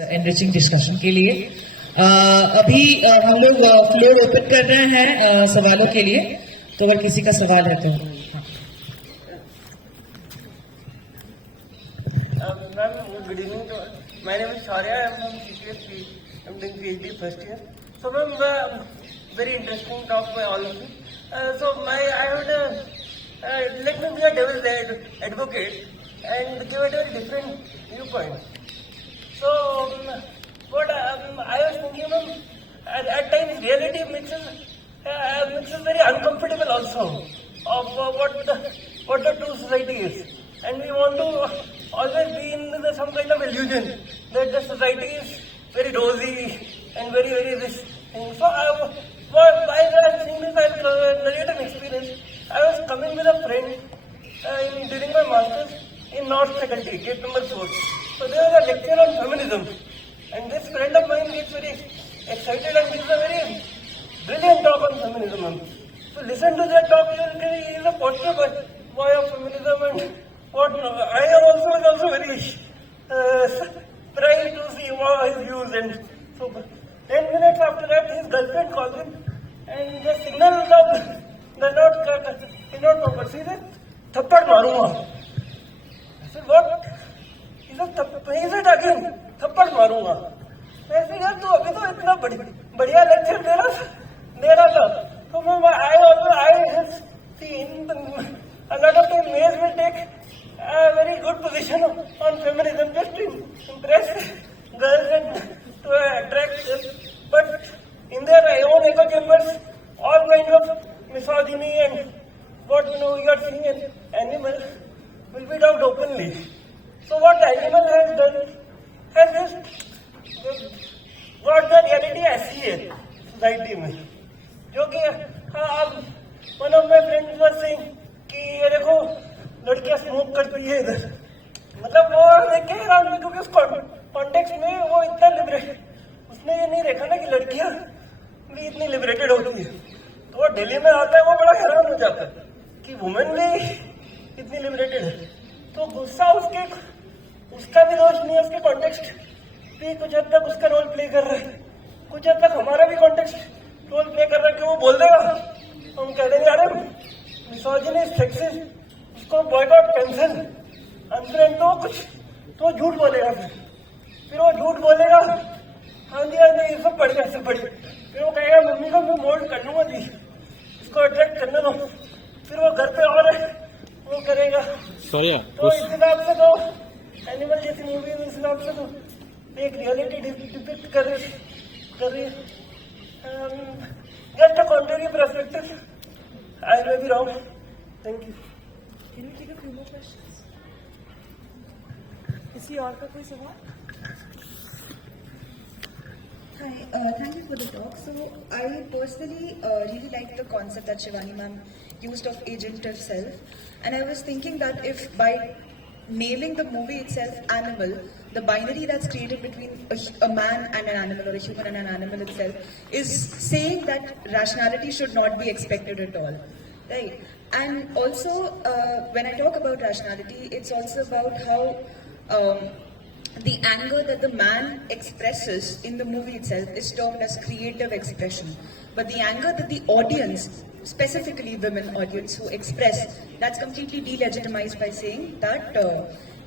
Enriching discussion के लिए अभी हम लोग फ्लोर ओपन कर रहे हैं सवालों के लिए। तो अगर किसी का सवाल है तो ma'am, good evening. My name is Shaurya. I am from CPSP. I am doing PhD first year. So ma'am, very interesting talk by all of you. So I would let me be a devil's advocate and give it a different viewpoint. So, what I was thinking, at times reality makes us very uncomfortable also of what the true society is, and we want to always be in some kind of illusion that the society is very rosy and very this thing. So, while I was seeing this, I narrate an experience. I was coming with a friend during my masters in North Faculty, gate number 4. So there was a lecture on feminism, and this friend of mine gets very excited and gives a very brilliant talk on feminism. So listen to that talk. He is a poster boy of feminism, and what I was also very trying to see his views. And so 10 minutes after that, his girlfriend calls him, and the signal is not proper. She said, "Thappad marunga." I said, "What?" He said again, थप्पड़ मारूंगा। ऐसे यार तू अभी तो इतना बढ़िया lecture दे रहा था। तो I have seen a lot of times males will take a very good position on feminism just to impress girls and to attract them. But in their own echo chambers, all kinds of misogyny and what you are seeing in animals will be talked openly. So what the animal has done has just got the reality ऐसी है society में, जो कि अब one of my friends was saying कि ये देखो लड़कियां स्मोक करती है इधर, मतलब वो देख के हैरान हुई क्योंकि उस कॉन्टेक्स्ट में वो इतना लिबरेटेड, उसने ये नहीं देखा ना कि लड़कियां भी इतनी लिबरेटेड होती है। तो वो दिल्ली में आता है, वो बड़ा हैरान हो जाता है कि वुमेन भी इतनी लिबरेटेड है। तो गुस्सा उसका भी दोष नहीं है, उसके कॉन्टेक्स्ट भी कुछ हद तक उसका रोल प्ले कर रहा है, कुछ हद तक हमारा भी कॉन्टेक्स्ट रोल प्ले कर रहा है कि वो बोल देगा, हम कह देंगे अरे मिसोजिनिस्ट, सेक्सिस्ट, उसको बॉयकॉट, कैंसिल, अनफ्रेंड, तो कुछ तो झूठ बोलेगा। फिर वो झूठ बोलेगा, हाँ जी ये सब बढ़िया सब बढ़िया। फिर वो कहेगा मम्मी को मैं मोल्ड कर लूंगा जी, इसको अट्रैक्ट करने दो। फिर वो घर पे और वो करेगा। तो इस हिसाब से तो एनिमल जैसी मूवी इस हिसाब से तो एक रियलिटी डिपिक्ट कर रही है। Just a contrary perspective, I may be wrong. Thank you. Can we take a few more questions? किसी और का कोई सवाल? Hi, thank you for the talk. So I personally really like the concept that Shivani ma'am used of agentive self, and I was thinking that if by naming the movie itself animal, the binary that's created between a man and an animal, or a human and an animal itself, is saying that rationality should not be expected at all, right? And also when I talk about rationality, it's also about how the anger that the man expresses in the movie itself is termed as creative expression. But the anger that the audience, specifically women audience who express, that's completely delegitimized by saying that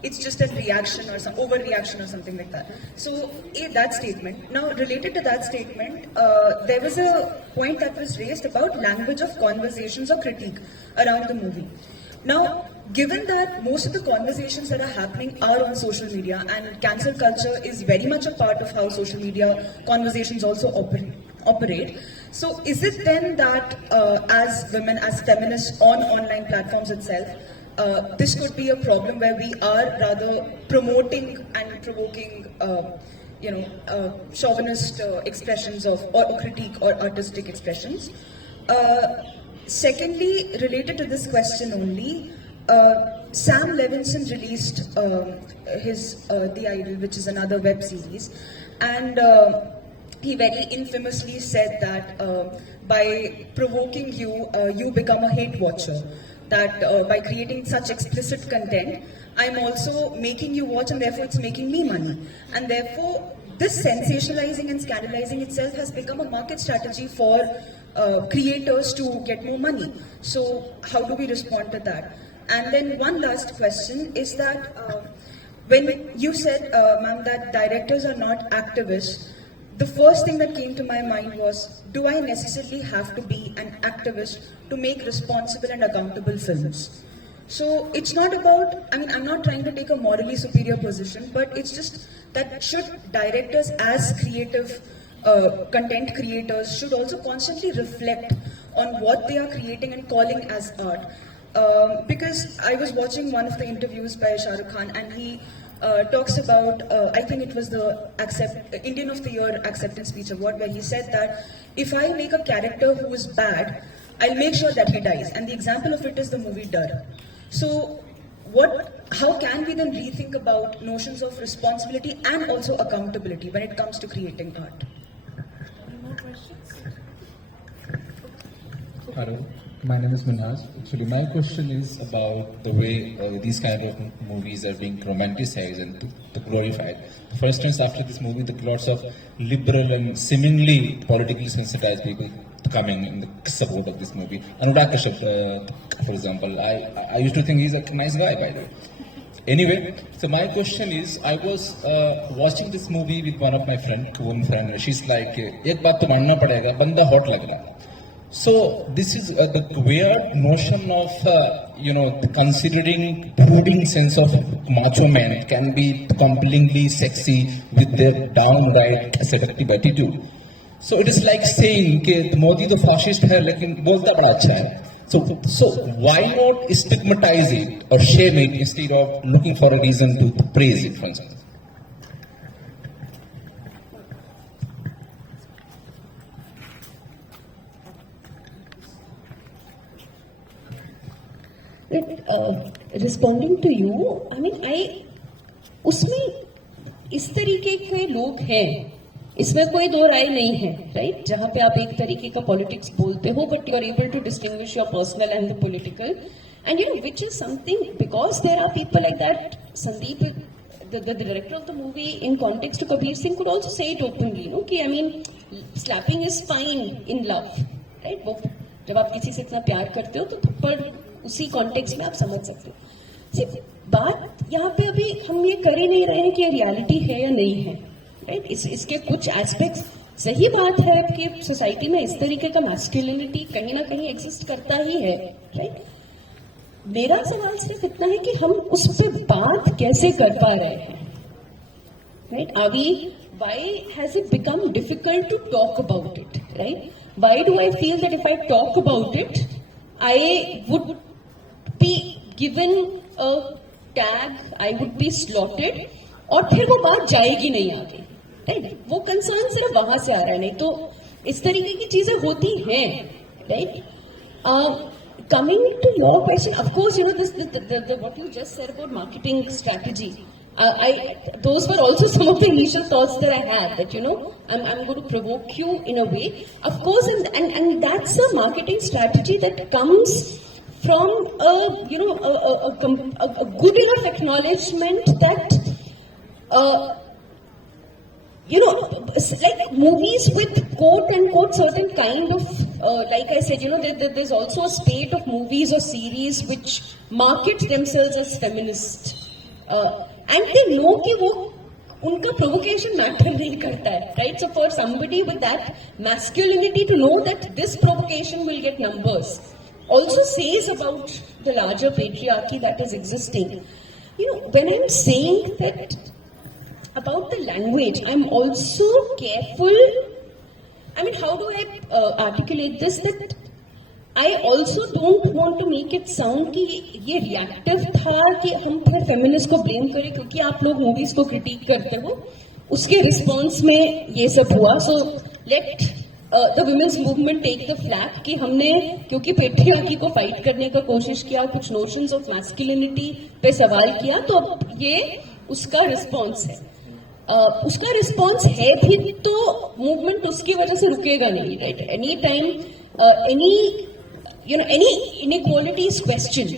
it's just a reaction or some overreaction or something like that. So that statement. Now related to that statement, there was a point that was raised about language of conversations or critique around the movie. Now, given that most of the conversations that are happening are on social media, and cancel culture is very much a part of how social media conversations also operate, so is it then that as women, as feminists on online platforms itself, this could be a problem where we are rather promoting and provoking chauvinist expressions of or critique or artistic expressions? Secondly, related to this question only, Sam Levinson released his The Idol, which is another web series, and he very infamously said that by provoking you, you become a hate watcher. That by creating such explicit content, I'm also making you watch, and therefore it's making me money. And therefore, this sensationalizing and scandalizing itself has become a market strategy for creators to get more money. So how do we respond to that? And then one last question is that when you said, ma'am, that directors are not activists, the first thing that came to my mind was, do I necessarily have to be an activist to make responsible and accountable films? So it's not about, I mean, I'm not trying to take a morally superior position, but it's just that should directors as creative content creators should also constantly reflect on what they are creating and calling as art. Because I was watching one of the interviews by Shah Rukh Khan, and he talks about, I think it was the Indian of the Year Acceptance Speech Award, where he said that if I make a character who is bad, I'll make sure that he dies. And the example of it is the movie Dar. So how can we then rethink about notions of responsibility and also accountability when it comes to creating art? Any more questions? Hello, my name is Minhaj. Actually, my question is about the way these kind of movies are being romanticized and glorified. For instance, after this movie, there are lots of liberal and seemingly politically sensitized people coming in the support of this movie. Anurag Kashyap, for example, I used to think he's a nice guy, by the way. Anyway, so my question is, I was watching this movie with one of my woman friend. She's like, "Ek baat to manna padega, banda hot lag raha." So this is the weird notion of the considering brooding sense of macho men can be compellingly sexy with their downright seductive attitude. So it is like saying that Modi the fascist hai, lekin bolta bada acha hai. So why not stigmatize it or shame it instead of looking for a reason to praise it, for instance? Responding to you, I mean, उसमें इस तरीके के लोग हैं, इसमें कोई दो राय नहीं है, राइट? जहाँ पे आप एक तरीके का पॉलिटिक्स बोलते हो, but you are able to distinguish your personal and the political, and which is something, because there are people like that. Sandeep, the director of the movie, in context to Kabir Singh, could also say it openly, कि I mean, slapping is fine in love, right? वो जब आप किसी से इतना प्यार करते हो तो थप्पड़ उसी कॉन्टेक्स्ट में आप समझ सकते हो। सिर्फ बात यहाँ पे अभी हम ये कर ही नहीं रहे हैं कि ये रियलिटी है या नहीं है, राइट? इसके कुछ एस्पेक्ट्स, सही बात है कि सोसाइटी में इस तरीके का मैस्कुलिनिटी कहीं ना कहीं एग्जिस्ट करता ही है, राइट? मेरा सवाल सिर्फ इतना है कि हम उस पर बात कैसे कर पा रहे हैं, right? why has it become difficult to talk about it, right? Why do I feel that if I talk about it, I would be given a tag, I would be slotted, और फिर वो बात जाएगी नहीं आगे, right? वो concern सिर्फ वहां से आ रहा है, नहीं तो इस तरीके की चीजें होती हैं, right? Coming to your question, of course, this what you just said about marketing strategy. Those were also some of the initial thoughts that I had, that I'm going to provoke you in a way, of course, and that's a marketing strategy that comes from a good enough acknowledgement that like movies with quote unquote certain kind of like I said, there's also a spate of movies or series which market themselves as feminist. And they know कि वो उनका provocation matter नहीं करता है, right? So for somebody with that masculinity to know that this provocation will get numbers also says about the larger patriarchy that is existing. When I'm saying that about the language, I'm also careful. I mean, how do I articulate this? That I also don't want to make it sound कि ये reactive था कि हम फिर feminist को blame करें क्योंकि आप लोग movies को critique करते हो, उसके response में ये सब हुआ. So let the women's movement take the flak कि हमने क्योंकि patriarchy को fight करने का कोशिश किया, कुछ notions of masculinity पे सवाल किया, तो ये उसका response है. उसका response है भी तो movement उसकी वजह से रुकेगा नहीं, right? Any time any inequality is questioned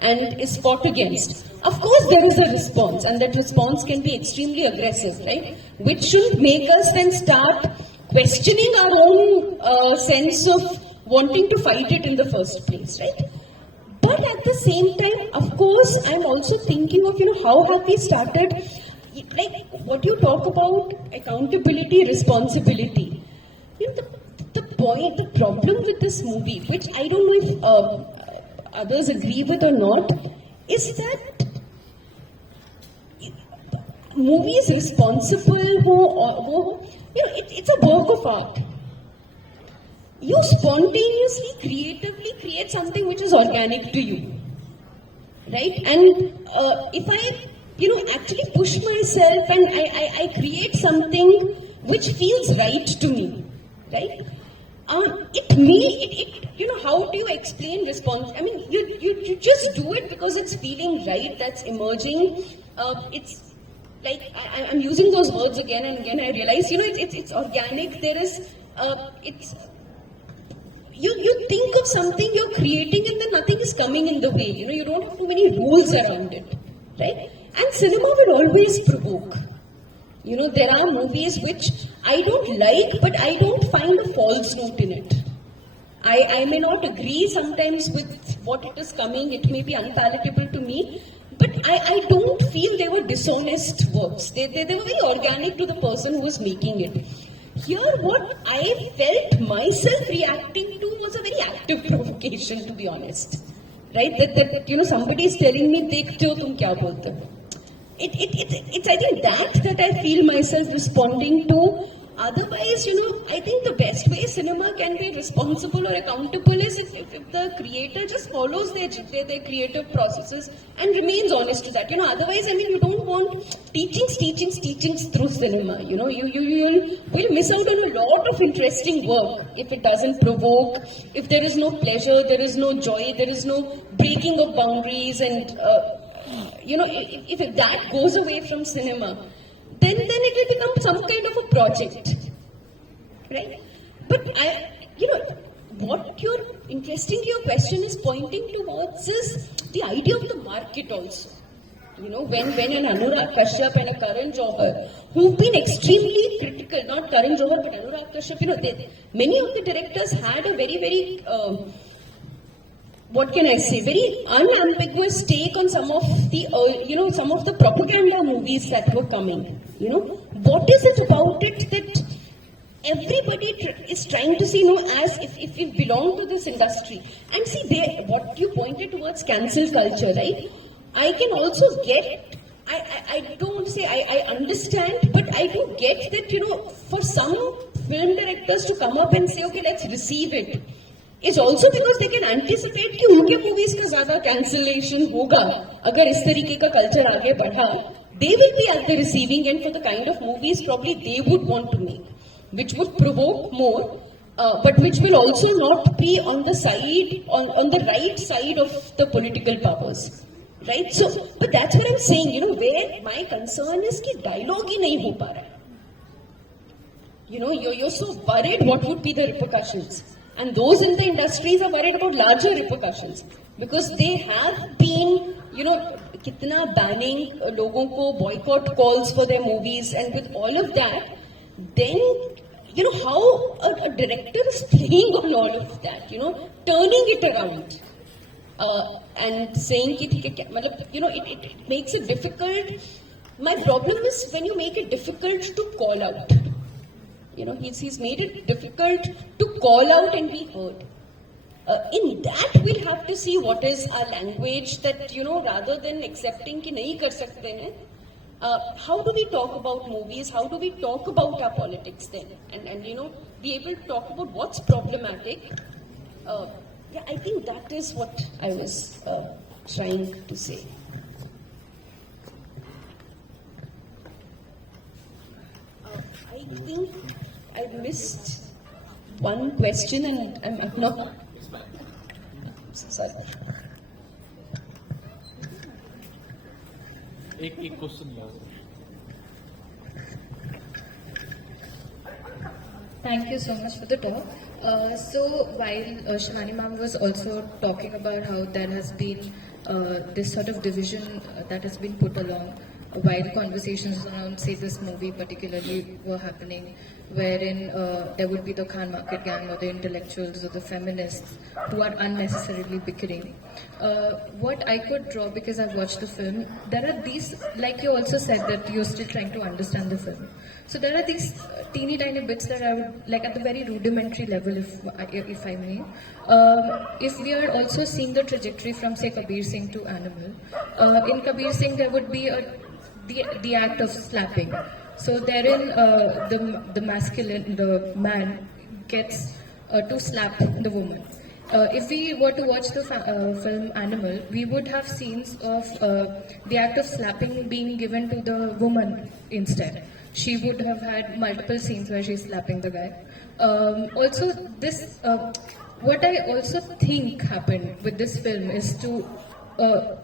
and is fought against, of course there is a response, and that response can be extremely aggressive, right? Which should make us then start questioning our own sense of wanting to fight it in the first place, right? But at the same time, of course, I'm also thinking of, how have we started, like what you talk about, accountability, responsibility. The problem with this movie, which I don't know if others agree with or not, is that movie is responsible, it's a work of art. You spontaneously, creatively create something which is organic to you, right? And if I, actually push myself and I create something which feels right to me, right? How do you explain response? I mean, you just do it because it's feeling right, that's emerging. It's like, I'm using those words again and again. I realize, it's organic. There is, you think of something you're creating and then nothing is coming in the way. You don't have too many rules around it, right? And cinema will always provoke. There are movies which I don't like, but I don't find a false note in it. I may not agree sometimes with what it is coming. It may be unpalatable to me, but I don't feel they were dishonest works. They were very organic to the person who was making it. Here, what I felt myself reacting to was a very active provocation, to be honest. Right? That somebody is telling me, "Dekhte ho, tum kya bolte ho?" It's I think that I feel myself responding to. Otherwise, I think the best way cinema can be responsible or accountable is if the creator just follows their creative processes and remains honest to that. Otherwise, I mean, you don't want teachings through cinema. You will miss out on a lot of interesting work if it doesn't provoke, if there is no pleasure, there is no joy, there is no breaking of boundaries, and if that goes away from cinema, then it will become some kind of a project, right? But what your question is pointing towards is the idea of the market also. When an Anurag Kashyap and a Karan Johar, who've been extremely critical, not Karan Johar but Anurag Kashyap, many of the directors had a very, very what can I say, very unambiguous take on some of the, some of the propaganda movies that were coming. What is it about it that everybody is trying to see, as if you belong to this industry? And see, what you pointed towards cancel culture, right? I can also get, I don't want to say I understand, but I do get that, for some film directors to come up and say, okay, let's receive it. It's also because they can anticipate कि उनके movies का ज़्यादा cancellation होगा अगर इस तरीके का culture आगे बढ़ा. They will be at the receiving end for the kind of movies probably they would want to make, which would provoke more, but which will also not be on the side, on the right side of the political powers, right? So, but that's what I'm saying. Where my concern is कि dialogue ही नहीं हो पा रहा है. You're so worried what would be the repercussions. And those in the industries are worried about larger repercussions because they have been, kitna banning logon ko, boycott calls for their movies, and with all of that, then, how a director is playing on all of that, turning it around and saying, it makes it difficult. My problem is when you make it difficult to call out. He's made it difficult to call out and be heard. In that, we'll have to see what is our language that, rather than accepting कि नहीं कर सकते हैं, how do we talk about movies? How do we talk about our politics then? And be able to talk about what's problematic. I think that is what I was trying to say. I think I missed one question and I'm not. Sorry. एक question Thank you so much for the talk. So while Shivani ma'am was also talking about how there has been this sort of division that has been put along while conversations around, say, this movie particularly were happening, wherein there would be the Khan Market gang or the intellectuals or the feminists who are unnecessarily bickering. What I could draw, because I've watched the film, there are these, like you also said that you're still trying to understand the film. So there are these teeny tiny bits that I would, like at the very rudimentary level, if I may. If we are also seeing the trajectory from, say, Kabir Singh to Animal, in Kabir Singh there would be the act of slapping. So therein the masculine, the man gets to slap the woman. If we were to watch the film Animal, we would have scenes of the act of slapping being given to the woman instead. She would have had multiple scenes where she's slapping the guy. Also, this what I also think happened with this film is to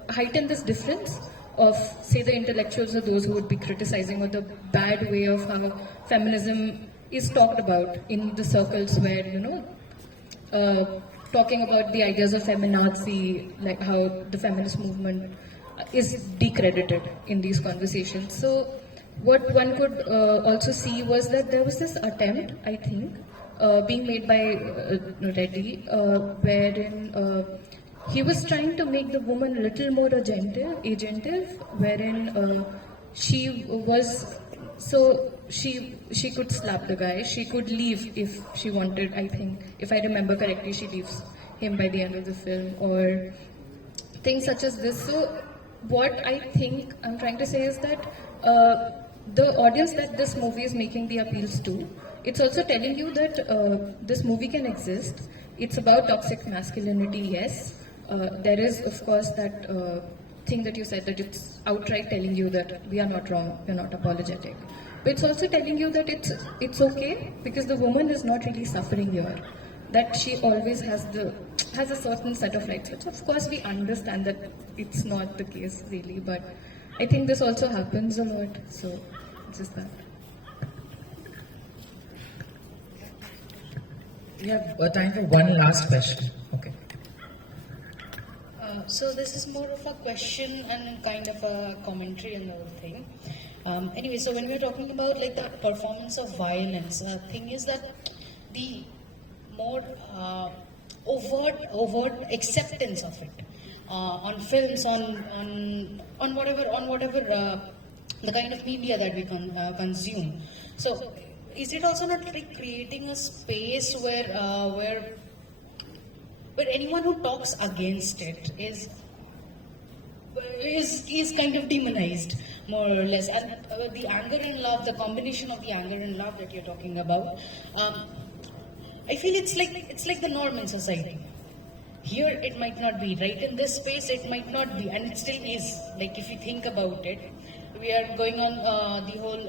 heighten this difference of, say, the intellectuals or those who would be criticizing, or the bad way of how feminism is talked about in the circles where, you know, talking about the ideas of feminazi, like how the feminist movement is decredited in these conversations. So what one could also see was that there was this attempt, I think, being made by Reddy, wherein he was trying to make the woman a little more agentive, wherein she was, so she could slap the guy, she could leave if she wanted. I think, if I remember correctly, she leaves him by the end of the film, or things such as this. So what I think I'm trying to say is that the audience that this movie is making the appeals to, it's also telling you that this movie can exist. It's about toxic masculinity, yes. There is, of course, that thing that you said, that it's outright telling you that we are not wrong, we're not apologetic. But it's also telling you that it's okay, because the woman is not really suffering here. That she always has a certain set of rights, which of course we understand that it's not the case really, but I think this also happens a lot, so it's just that. We have time for one last question. Okay. So this is more of a question and kind of a commentary on the whole thing. Anyway, so when we're talking about like the performance of violence, the thing is that the more overt acceptance of it on films, on whatever the kind of media that we consume. So is it also not like creating a space where anyone who talks against it is kind of demonized, more or less? And the anger and love, the combination of the anger and love that you're talking about, I feel it's like the norm in society. Here it might not be, right? In this space it might not be, and it still is. Like if you think about it, we are going on the whole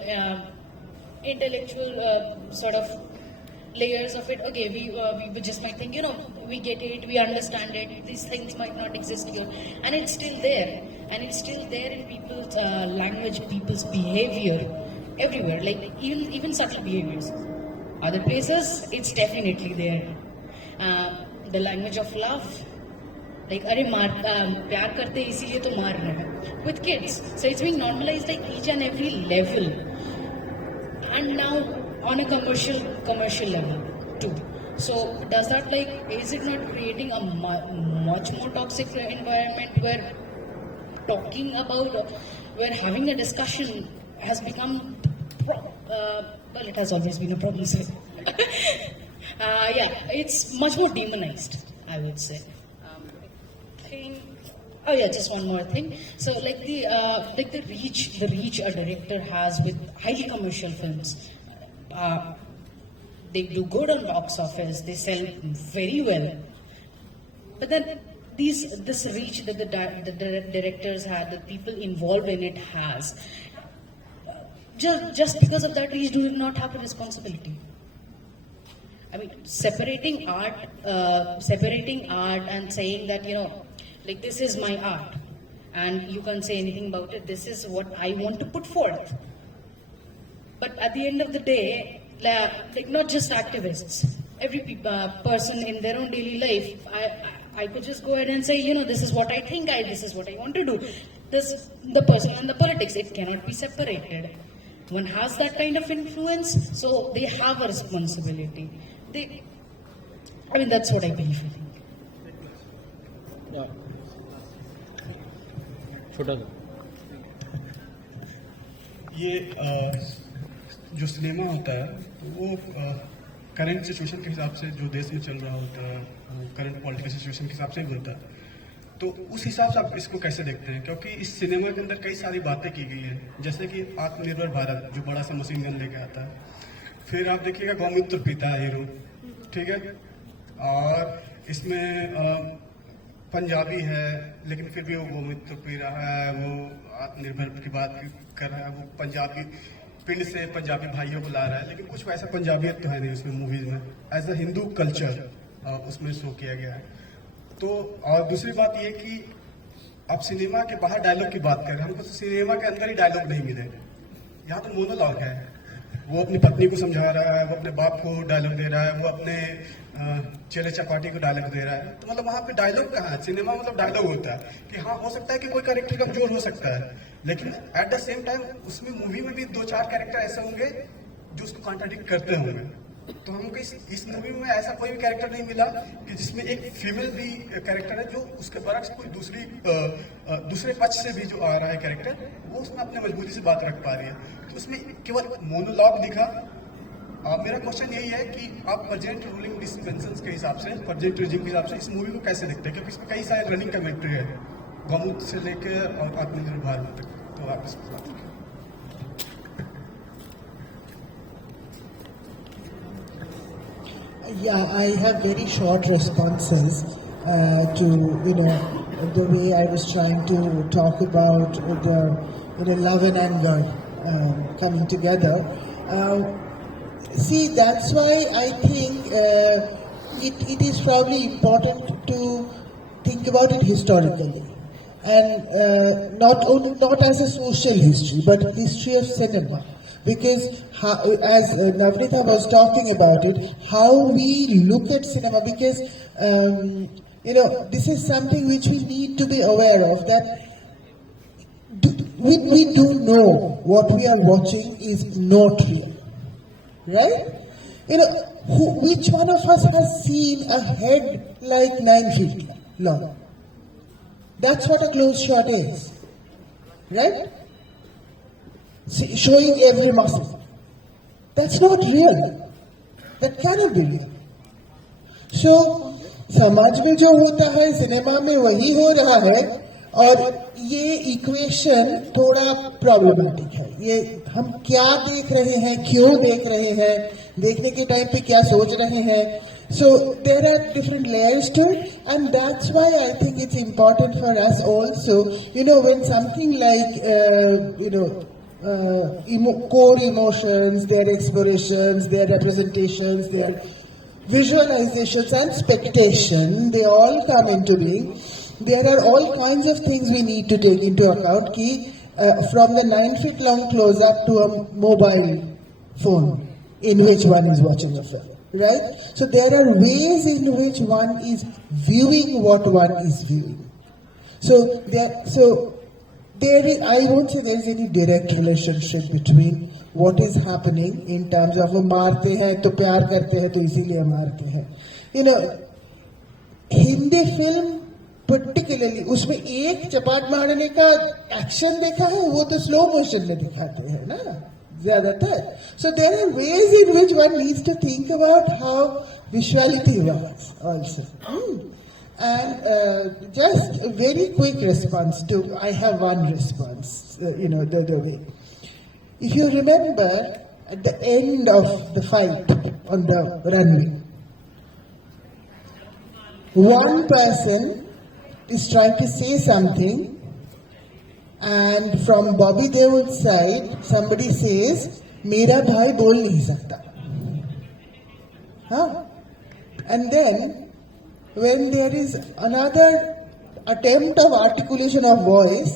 intellectual sort of layers of it. Okay, we just might think, we get it, we understand it, these things might not exist here, and it's still there, and it's still there in people's language, people's behavior, everywhere, like even subtle behaviors. Other places, it's definitely there. The language of love, like प्यार करते इसीलिए तो मार रहे हैं, with kids. So it's being normalized like each and every level, and now on a commercial level too. So does that, like, is it not creating a much more toxic environment where talking about, where having a discussion has become well, it has always been a problem, sir. Yeah, it's much more demonized, I would say. Oh yeah, just one more thing. So like the reach a director has with highly commercial films. They do good on box office. They sell very well. But then this reach that the directors had, the people involved in it has, just because of that reach, do not have a responsibility. I mean, separating art and saying that, like, this is my art and you can't say anything about it, this is what I want to put forth. But at the end of the day, like not just activists, every person in their own daily life, I could just go ahead and say, this is what I think, this is what I want to do. This, the personal and the politics, it cannot be separated. One has that kind of influence, so they have a responsibility. That's what I believe. Yeah. छोटा सा ये जो cinema होता है वो current situation के हिसाब से जो देश में चल रहा होता है, करंट पॉलिटिकल सिचुएशन के हिसाब से ही होता है। तो उस हिसाब से आप इसको कैसे देखते हैं? क्योंकि इस सिनेमा के अंदर कई सारी बातें की गई हैं, जैसे कि आत्मनिर्भर भारत जो बड़ा सा मशीन गन लेके आता है, फिर आप देखिएगा गौमूत्र पीता है हीरो, ठीक है, और इसमें पंजाबी है लेकिन फिर भी वो गौमूत्र पी रहा है, वो आत्मनिर्भर की बात कर रहा है, वो पंजाबी पिंड से पंजाबी भाइयों को ला रहा है, लेकिन कुछ वैसा पंजाबियत तो है नहीं उसमें मूवीज में, एज अ हिंदू कल्चर उसमें शो किया गया है। तो और दूसरी बात ये कि आप सिनेमा के बाहर डायलॉग की बात करें, हमको तो सिनेमा के अंदर ही डायलॉग नहीं मिले, यहाँ तो मोनोलॉग है, वो अपनी पत्नी को समझा रहा है, वो अपने बाप को डायलॉग दे रहा है, वो अपने चेले चपाटी को डायलॉग दे रहा है। तो मतलब वहाँ पे डायलॉग कहाँ है? सिनेमा मतलब डायलॉग होता है कि हाँ हो सकता है कि कोई कैरेक्टर कमजोर हो सकता है, लेकिन एट द सेम टाइम उसमें मूवी में भी 2-4 कैरेक्टर ऐसे होंगे जो उसको कॉन्ट्राडिक्ट करते होंगे। तो हमको इस मूवी में ऐसा कोई भी कैरेक्टर नहीं मिला कि जिसमें एक फीमेल भी कैरेक्टर है जो उसके बरक्स कोई दूसरे पक्ष से भी जो आ रहा है कैरेक्टर, वो उसमें अपने मजबूती से बात रख पा रही है। तो उसमें केवल मोनोलॉग दिखा। मेरा क्वेश्चन यही है कि आप प्रेजेंट रूलिंग डिस्पेंसर्स के हिसाब से, प्रेजेंट रिजिम के हिसाब से इस मूवी को कैसे देखते हैं? क्योंकि इसमें कई सारे रनिंग कमेंट्री है, गौमूत्र से लेकर और आत्मनिर्भर भारत तक। तो आप इसको बात करें। Yeah, I have very short responses to the way I was trying to talk about the love and anger coming together. See, that's why I think it is probably important to think about it historically, and not as a social history, but history of cinema. Because as Navnita was talking about it, how we look at cinema, because this is something which we need to be aware of, that we do know what we are watching is not real, right? Which one of us has seen a head like 9 feet long? That's what a close shot is, right? Showing every muscle. That's not real. That cannot be real. So, समाज में जो होता है cinema में वही हो रहा है, और ये इक्वेशन थोड़ा प्रॉब्लमेटिक है। ये हम क्या देख रहे हैं, क्यों देख रहे हैं, देखने के टाइम पे क्या सोच रहे हैं। So there are different layers to it, and that's why I think it's important for us also, when something like core emotions, their explorations, their representations, their visualizations and expectation, they all come into being. There are all kinds of things we need to take into account, from the 9 feet long close-up to a mobile phone in which one is watching a film, right? So there are ways in which one is viewing what one is viewing. I won't say there is any direct relationship between what is happening in terms of वो मारते हैं तो प्यार करते हैं तो इसीलिए मारते हैं। हिंदी फिल्म पर्टिकुलरली उसमें एक चपाट मारने का एक्शन देखा है, वो तो स्लो मोशन में दिखाते हैं ना ज्यादातर। So there are ways in which one needs to think about how visuality works also. And just a very quick response I have one response, the way. If you remember, at the end of the fight on the runway, one person is trying to say something, and from Bobby Deol's side, somebody says, "Mera bhai bol nahi sakta." And then, when there is another attempt of articulation of voice,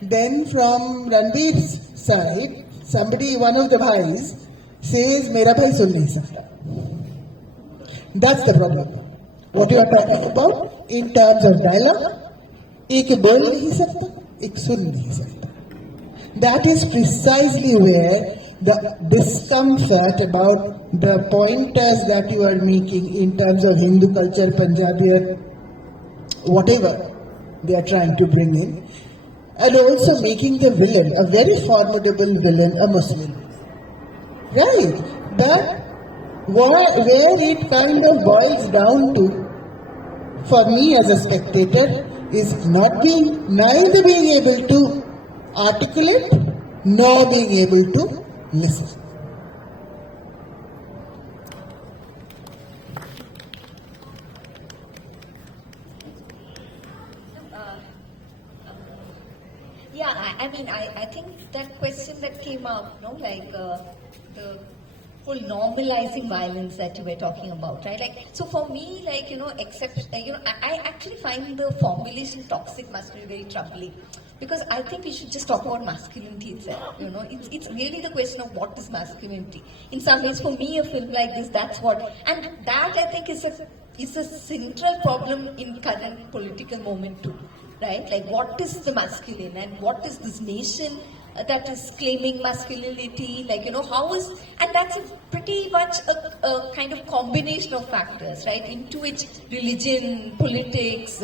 then from Ranveer's side, one of the bhais, says, "Mera bhai sun nahi sakta." That's the problem. what you are talking about in terms of dialogue. एक बोल नहीं सकता, एक सुन नहीं सकता. That is precisely where the discomfort about the pointers that you are making in terms of Hindu culture, Punjabi, or whatever they are trying to bring in, and also making the villain, a very formidable villain, a Muslim. Right? But where it kind of boils down to, for me as a spectator, is neither being able to articulate nor being able to listen. Yeah, I mean, I think that question that came up, no, like the whole normalizing violence that you were talking about, right? Like, so for me, like, I actually find the formulation toxic masculinity very troubling, because I think we should just talk about masculinity itself. It's really the question of what is masculinity. In some ways, for me, a film like this, that's what, and that I think is a central problem in current political moment too. Right? Like, what is the masculine, and what is this nation that is claiming masculinity? Like, how is, and that's pretty much a kind of combination of factors, right? Into which religion, politics,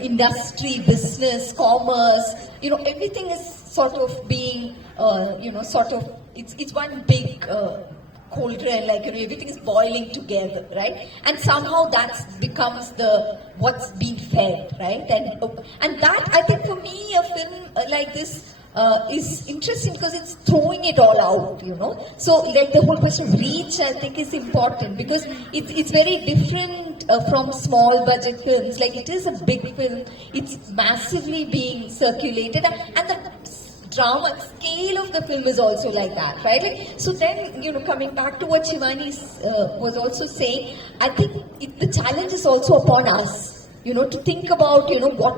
industry, business, commerce, everything is sort of being, it's one big cauldron, like, everything is boiling together, right? And somehow that becomes what's being fed, right? And that, I think, for me, a film like this is interesting because it's throwing it all out, So, like, the whole question of reach, I think, is important, because it's very different from small budget films. Like, it is a big film, it's massively being circulated, and the drama scale of the film is also like that, right? Like, so then, coming back to what Shivani was also saying, I think the challenge is also upon us, to think about,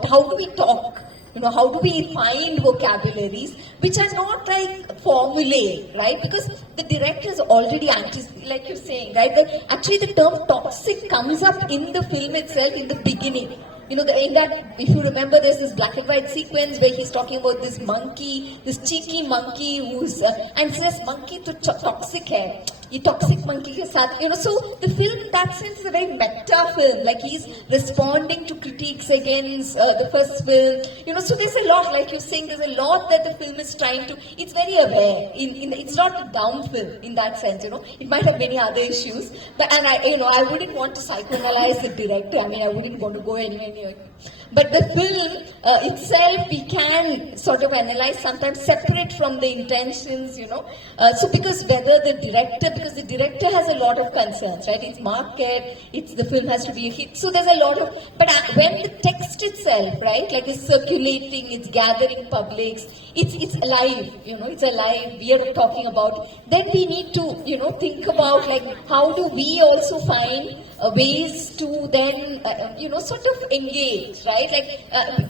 how do we talk? How do we find vocabularies which are not like formulae, right? Because the director is already like you're saying, right? Actually, the term toxic comes up in the film itself in the beginning. In that, if you remember, there's this black and white sequence where he's talking about this monkey, this cheeky monkey who's, and says monkey to toxic hai. Ye toxic monkey ke saath, so the film in that sense is a very meta film, like he's responding to critiques against the first film, so there's a lot, like you're saying, there's a lot that the film is trying to, it's very aware, it's not a down film in that sense, it might have many other issues, but, and I wouldn't want to psychoanalyze the director, I wouldn't want to go anywhere near it. But the film itself, we can sort of analyze sometimes separate from the intentions, So because the director has a lot of concerns, right? It's market, the film has to be a hit. So there's a lot of, but when the text itself, right, like is circulating, it's gathering publics, it's alive, it's alive, we are talking about, then we need to, think about like how do we also find ways to then, sort of engage, right? Like,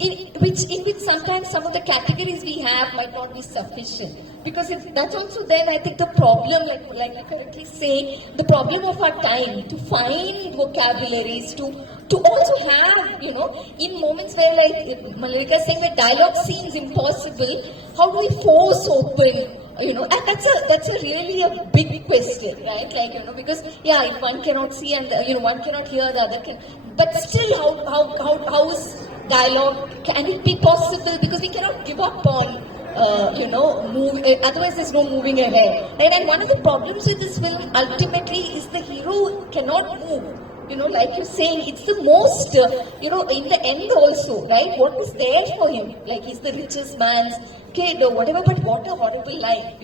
in which sometimes some of the categories we have might not be sufficient. Because that's also then, I think, the problem, like you're correctly saying, the problem of our time, to find vocabularies, to also have, in moments where, like Malika saying, where dialogue seems impossible, how do we force open? And that's a really a big question, right? Like, because if one cannot see and one cannot hear, the other can, but still, how is dialogue? Can it be possible? Because we cannot give up on, otherwise there's no moving ahead. Right? And one of the problems with this film ultimately is the hero cannot move. Like you're saying, it's the most, in the end also, right? What was there for him? Like, he's the richest man's kid or whatever, but what a horrible life,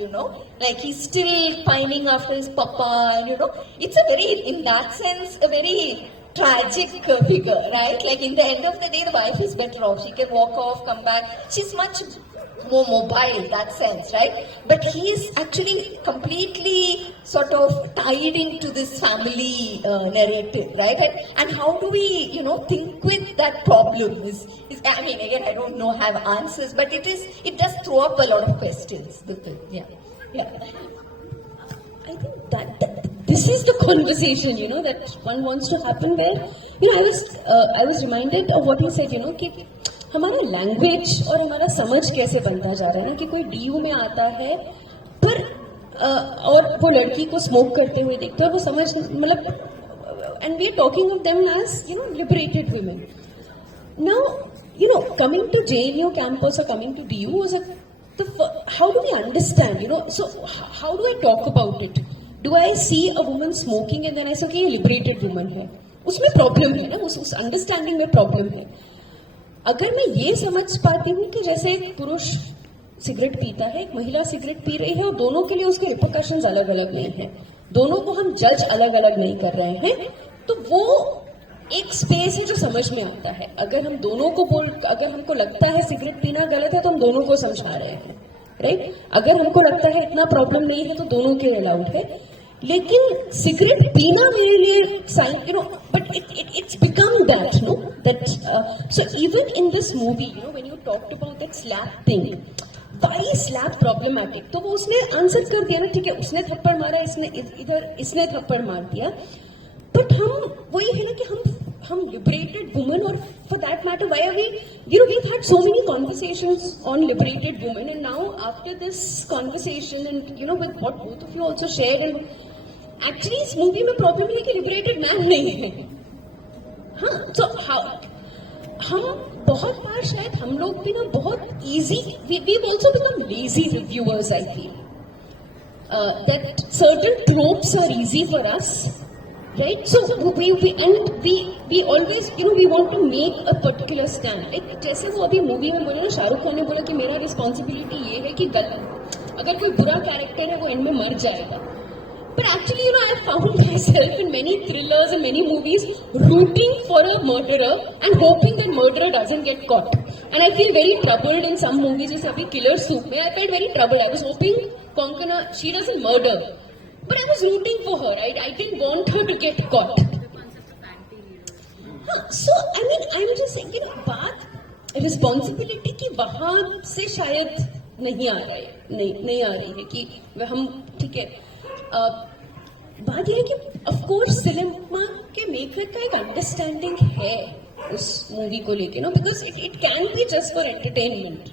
Like, he's still pining after his papa, It's a very, in that sense, a very tragic figure, right? Like, in the end of the day, the wife is better off. She can walk off, come back. She's much more mobile, that sense, right? But he's actually completely sort of tied into this family narrative, right? And how do we, think with that problem? Again, I don't have answers, but it does throw up a lot of questions. Yeah. I think that this is the conversation, you know, that one wants to happen where, you know, I was reminded of what you said, you know, कि हमारा language और हमारा समझ कैसे बनता जा रहा है ना, कि कोई डीयू में आता है पर और वो लड़की को स्मोक करते हुए देखता है, वो समझ मतलब, and we are talking of them as you know liberated women. Now you know, coming to JNU campus or coming to DU was how do we understand, you know, so how do I talk about it? Do I see a woman smoking and then I say, okay, ये liberated woman है, उसमें problem है ना, उस understanding में problem है. अगर मैं ये समझ पाती हूँ कि जैसे एक पुरुष सिगरेट पीता है, एक महिला सिगरेट पी रही है, और दोनों के लिए उसके रिपरकशंस अलग अलग नहीं है, दोनों को हम जज अलग अलग नहीं कर रहे हैं, तो वो एक स्पेस है जो समझ में आता है. अगर हम दोनों को अगर हमको लगता है सिगरेट पीना गलत है तो हम दोनों को समझा रहे हैं, राइट. अगर हमको लगता है इतना प्रॉब्लम नहीं है तो दोनों के अलाउड है. लेकिन सिगरेट पीना मेरे लिए you know, but it's become that, no, that so even in this movie, you know, when you talked about that slap thing, why slap problematic, तो वो उसने आंसर कर दिया ना, ठीक है, उसने थप्पड़ मारा, इसने थप्पड़ मार दिया, बट हम वही है ना कि हम liberated women, or for that matter, why are we, you know, we've had so many conversations on liberated women, and now after this conversation and you know with what both of you also shared, and actually इस movie में problem है कि liberated man नहीं है. हाँ, so how हम बहुत बार शायद हम लोग भी ना बहुत easy, we've also become lazy reviewers, I feel, that certain tropes are easy for us, right? So we always, you know, we want to make a particular stand. Like जैसे वो अभी मूवी में बोले ना, शाहरुख खान ने बोला कि मेरा रिस्पॉन्सिबिलिटी ये है कि अगर कोई बुरा कैरेक्टर है वो एंड में मर जाएगा. But actually, you know, I found myself in many thrillers and many movies rooting for a murderer and hoping that murderer doesn't get caught. And I feel very troubled in some movies. जैसे अभी Killer Soup में I felt very troubled. I was hoping Konkona, she doesn't murder, but I was rooting for her. I didn't want her to get caught. So I mean, I'm just saying, you know, बात responsibility की वहाँ से शायद नहीं आ रही है कि हम ठीक है. बात यह है कि ऑफ कोर्स सिनेमा के मेकर का एक अंडरस्टैंडिंग है उस मूवी को लेके, no, because it can be just for entertainment.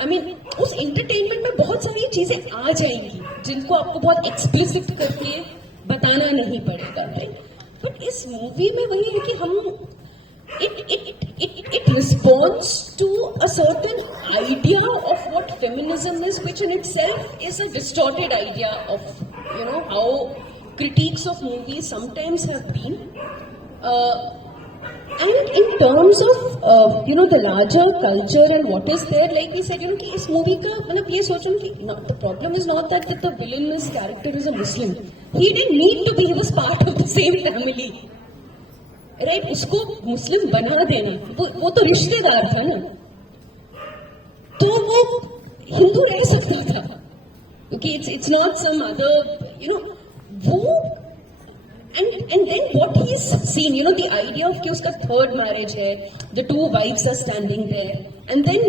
I mean उस एंटरटेनमेंट में बहुत सारी चीजें आ जाएंगी जिनको आपको बहुत एक्सप्लिसिट करके बताना नहीं पड़ेगा, राइट. बट इस मूवी में वही है कि हम it responds to a certain idea of what feminism is, which in itself is a distorted idea of, you know, how critiques of movies sometimes have been, and in terms of you know, the larger culture and what is there, like we said, you know, कि इस movie का मतलब ये सोचो कि the problem is not that the villainous character is a Muslim. He didn't need to be, he was part of the same family, right. उसको मुस्लिम बना देना, वो तो रिश्तेदार था ना, तो वो हिंदू रह सकता था, क्योंकि it's not some other, you know, वो and then what he is seen, you know, the idea of कि उसका थर्ड मैरिज है, the two wives are standing there, and then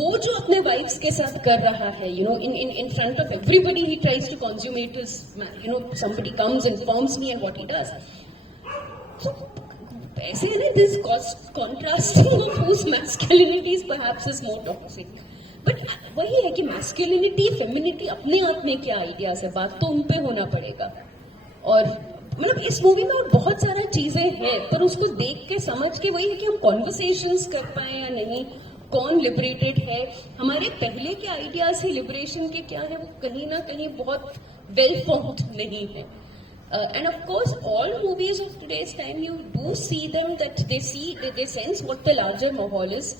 वो जो अपने वाइफ्स के साथ कर रहा है, you know, in front of everybody he tries to consummate his, you know, somebody comes informs me and what he does. So, ऐसे है ना, this contrasting of whose masculinity perhaps is more toxic. But वही है कि masculinity, femininity अपने आप में क्या आइडियाज है, बात तो उन पे होना पड़ेगा. और मतलब इस मूवी में और बहुत सारा चीजें हैं, पर उसको देख के समझ के वही है कि हम कॉन्वर्सेशंस कर पाए या नहीं, कौन लिबरेटेड है, हमारे पहले के आइडियाज है लिबरेशन के क्या है, वो कहीं ना कहीं बहुत वेल फॉर्म्ड नहीं है. And of course, all movies of today's time, you do see them that they sense what the larger mahal is.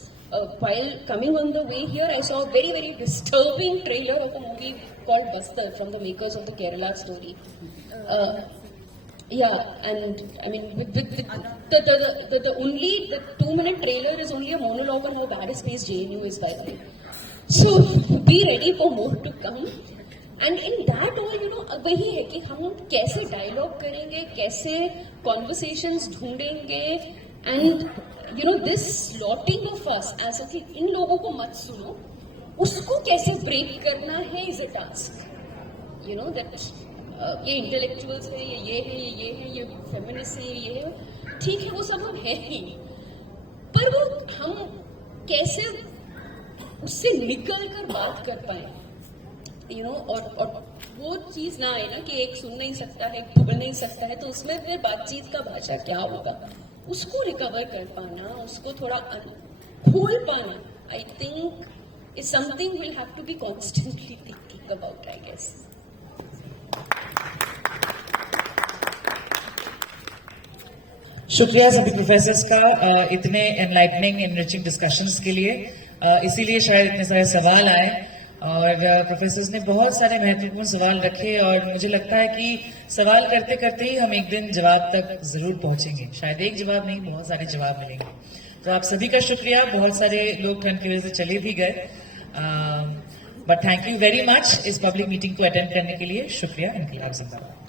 While coming on the way here, I saw a very, very disturbing trailer of a movie called Bastar from the makers of the Kerala story. Yeah, and I mean, the 2-minute trailer is only a monologue on how bad a space JNU is, by the way. So be ready for more to come. And in that all, you know, वही है कि हम कैसे dialogue करेंगे, कैसे conversations ढूंढेंगे, and you know, this slotting of us ऐसा कि इन लोगों को मत सुनो, उसको कैसे ब्रेक करना है is a task, you know, that ये इंटेलेक्चुअल्स है, ये है, ये फेमिनिस्ट है, ये है, ठीक है, वो सब हम है ही, पर वो हम कैसे उससे निकल कर बात कर पाए, यू नो, और वो चीज ना आए ना कि एक सुन नहीं सकता है, एक बोल नहीं सकता है, तो उसमें फिर बातचीत का भाषा क्या होगा, उसको रिकवर कर पाना, उसको थोड़ा खोल पाना, I think is something will have to be constantly thinking about, I guess. शुक्रिया सभी प्रोफेसर्स का इतने एनलाइटनिंग एनरिचिंग डिस्कशंस के लिए. इसीलिए शायद इतने सारे सवाल आए और प्रोफेसर्स ने बहुत सारे महत्वपूर्ण सवाल रखे और मुझे लगता है कि सवाल करते करते ही हम एक दिन जवाब तक जरूर पहुंचेंगे. शायद एक जवाब नहीं, बहुत सारे जवाब मिलेंगे. तो आप सभी का शुक्रिया. बहुत सारे लोग ठंड की वजह से चले भी गए, but thank you very much इस पब्लिक मीटिंग को अटेंड करने के लिए. शुक्रिया. इनकलाब जिंदाबाद.